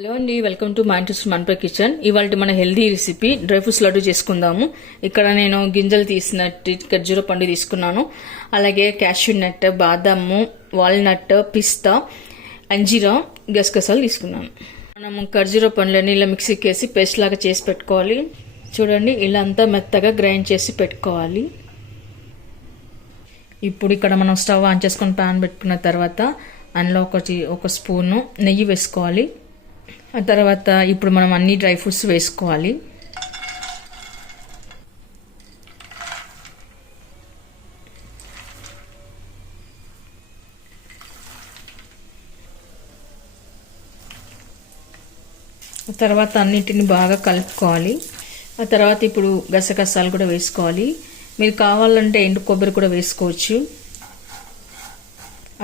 Hello అండి, welcome to మైంటూస్ మన్పై kitchen. ఇవాళ మన healthy recipe dry fruits laddu చేసుకుందాము. ఇక్కడ నేను గింజలు తీసినట్టు ఖర్జూర పండు తీసుకున్నాను. అలాగే క్యాష్యూ నట్, బాదాము, వాల్నట్, పిస్తా, అంజీరా, గసగసాలు తీసుకున్నాను. మనము ఖర్జూర పండ్లని ఇలా మిక్సీకి వేసి పేస్ట్ లాగా చేసి పెట్టుకోవాలి. చూడండి, ఇలా అంతా మెత్తగా గ్రైండ్ చేసి పెట్టుకోవాలి. ఇప్పుడు ఇక్కడ మనం స్టవ్ ఆన్ చేసుకొని ప్యాన్ పెట్టుకున్న తర్వాత అందులో ఒక స్పూను నెయ్యి వేసుకోవాలి. ఆ తర్వాత ఇప్పుడు మనం అన్ని డ్రై ఫ్రూట్స్ వేసుకోవాలి. ఆ తర్వాత అన్నిటిని బాగా కలుపుకోవాలి. ఆ తర్వాత ఇప్పుడు గసగసాలు కూడా వేసుకోవాలి. మీరు కావాలంటే ఎండు కొబ్బరి కూడా వేసుకోవచ్చు.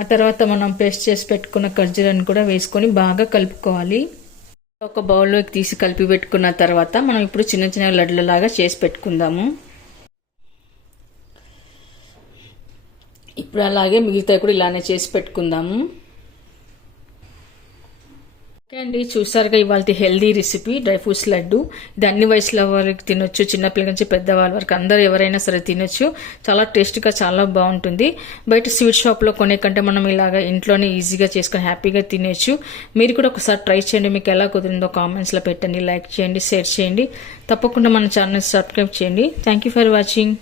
ఆ తర్వాత మనం పేస్ట్ చేసి పెట్టుకున్న ఖర్జూరాన్ని కూడా వేసుకొని బాగా కలుపుకోవాలి. ఒక బౌల్లోకి తీసి కలిపి పెట్టుకున్న తర్వాత మనం ఇప్పుడు చిన్న చిన్న లడ్లలాగా చేసి పెట్టుకుందాము. ఇప్పుడు అలాగే మిగతా కూడా ఇలానే చేసి పెట్టుకుందాము. ఓకే అండి, చూసారుగా ఇవాళ healthy recipe dry fruits laddu. ఇది అన్ని వయసుల వారికి తినొచ్చు, చిన్నపిల్లల నుంచి పెద్దవాళ్ళ వరకు అందరూ ఎవరైనా సరే తినొచ్చు. చాలా టేస్ట్గా చాలా బాగుంటుంది. బయట స్వీట్ షాప్లో కొనే కంటే మనం ఇలాగా ఇంట్లోనే ఈజీగా చేసుకొని హ్యాపీగా తినొచ్చు. మీరు కూడా ఒకసారి ట్రై చేయండి. మీకు ఎలా కుదిరిందో కామెంట్స్లో పెట్టండి, లైక్ చేయండి, షేర్ చేయండి. తప్పకుండా మన ఛానల్ సబ్స్క్రైబ్ చేయండి. Thank you for watching.